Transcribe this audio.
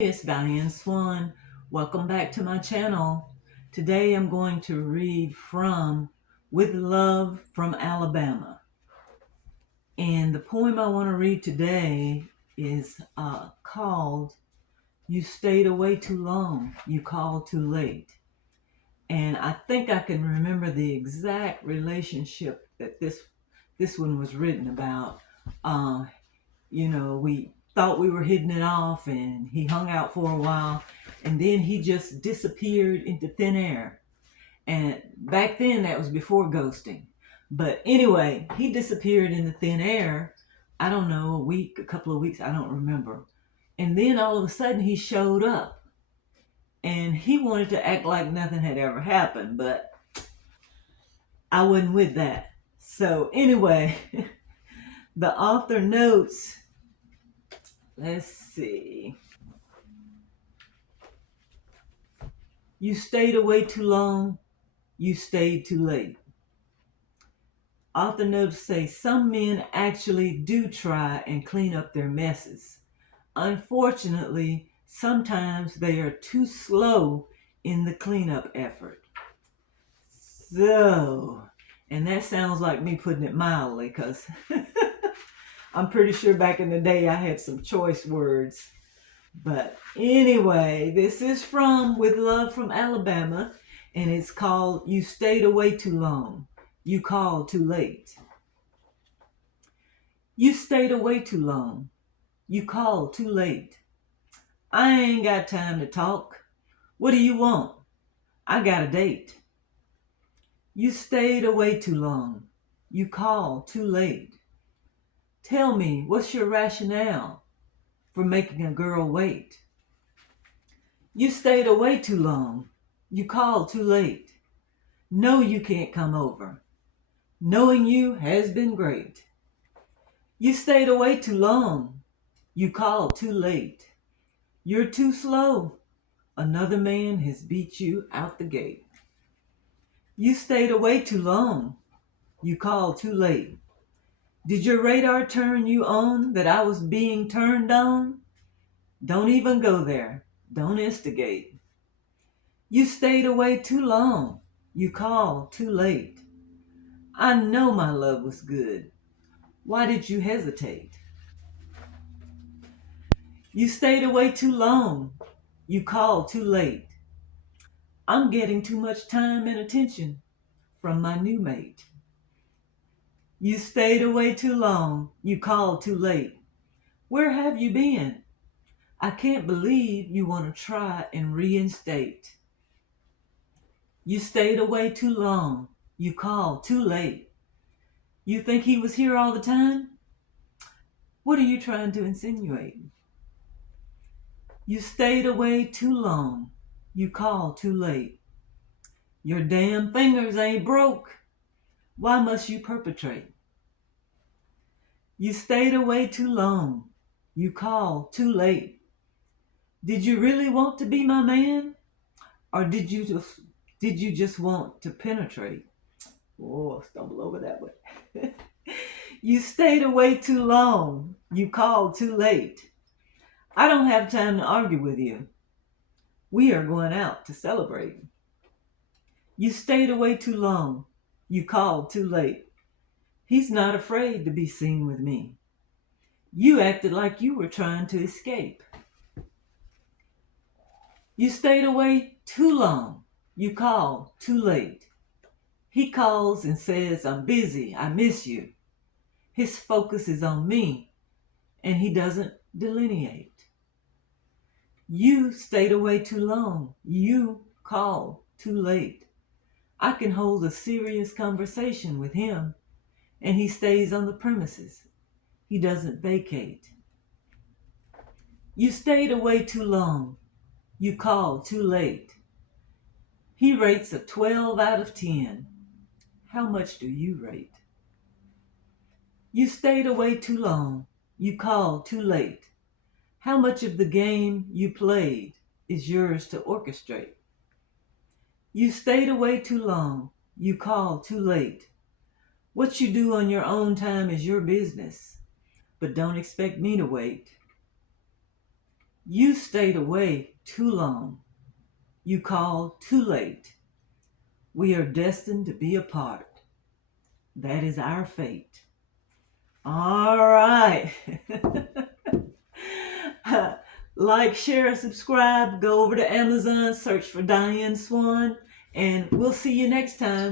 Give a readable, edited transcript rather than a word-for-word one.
It's Dianne Swann. Welcome back to my channel. Today I'm going to read from With Love from Alabama. And the poem I want to read today is called You Stayed Away Too Long, You Called Too Late. And I think I can remember the exact relationship that this one was written about. Uh, we thought we were hitting it off and he hung out for a while and then he just disappeared into thin air. And back then that was before ghosting. But anyway, he disappeared into thin air. I don't know, a week, a couple of weeks, I don't remember. And then all of a sudden he showed up and he wanted to act like nothing had ever happened, but I wasn't with that. So anyway, the author notes, let's see. You stayed away too long, you stayed too late. Author notes say some men actually do try and clean up their messes. Unfortunately, sometimes they are too slow in the cleanup effort. So, and that sounds like me putting it mildly because I'm pretty sure back in the day I had some choice words. But anyway, this is from With Love from Alabama, and it's called You Stayed Away Too Long, You Called Too Late. You stayed away too long, you called too late. I ain't got time to talk. What do you want? I got a date. You stayed away too long, you called too late. Tell me, what's your rationale for making a girl wait? You stayed away too long, you called too late. No, you can't come over. Knowing you has been great. You stayed away too long. You called too late. You're too slow. Another man has beat you out the gate. You stayed away too long. You called too late. Did your radar turn you on that I was being turned on? Don't even go there. Don't instigate. You stayed away too long. You called too late. I know my love was good. Why did you hesitate? You stayed away too long. You called too late. I'm getting too much time and attention from my new mate. You stayed away too long. You called too late. Where have you been? I can't believe you want to try and reinstate. You stayed away too long. You called too late. You think he was here all the time? What are you trying to insinuate? You stayed away too long. You called too late. Your damn fingers ain't broke. Why must you perpetrate? You stayed away too long. You called too late. Did you really want to be my man? Or did you just want to penetrate? Oh, stumble over that one. You stayed away too long. You called too late. I don't have time to argue with you. We are going out to celebrate. You stayed away too long. You called too late. He's not afraid to be seen with me. You acted like you were trying to escape. You stayed away too long. You called too late. He calls and says, I'm busy, I miss you. His focus is on me, and he doesn't delineate. You stayed away too long. You called too late. I can hold a serious conversation with him, and he stays on the premises. He doesn't vacate. You stayed away too long. You called too late. He rates a 12 out of 10. How much do you rate? You stayed away too long. You called too late. How much of the game you played is yours to orchestrate? You stayed away too long. You called too late. What you do on your own time is your business, but don't expect me to wait. You stayed away too long. You called too late. We are destined to be apart. That is our fate. All right. Like, share, subscribe. Go over to Amazon, search for Dianne Swann, and we'll see you next time.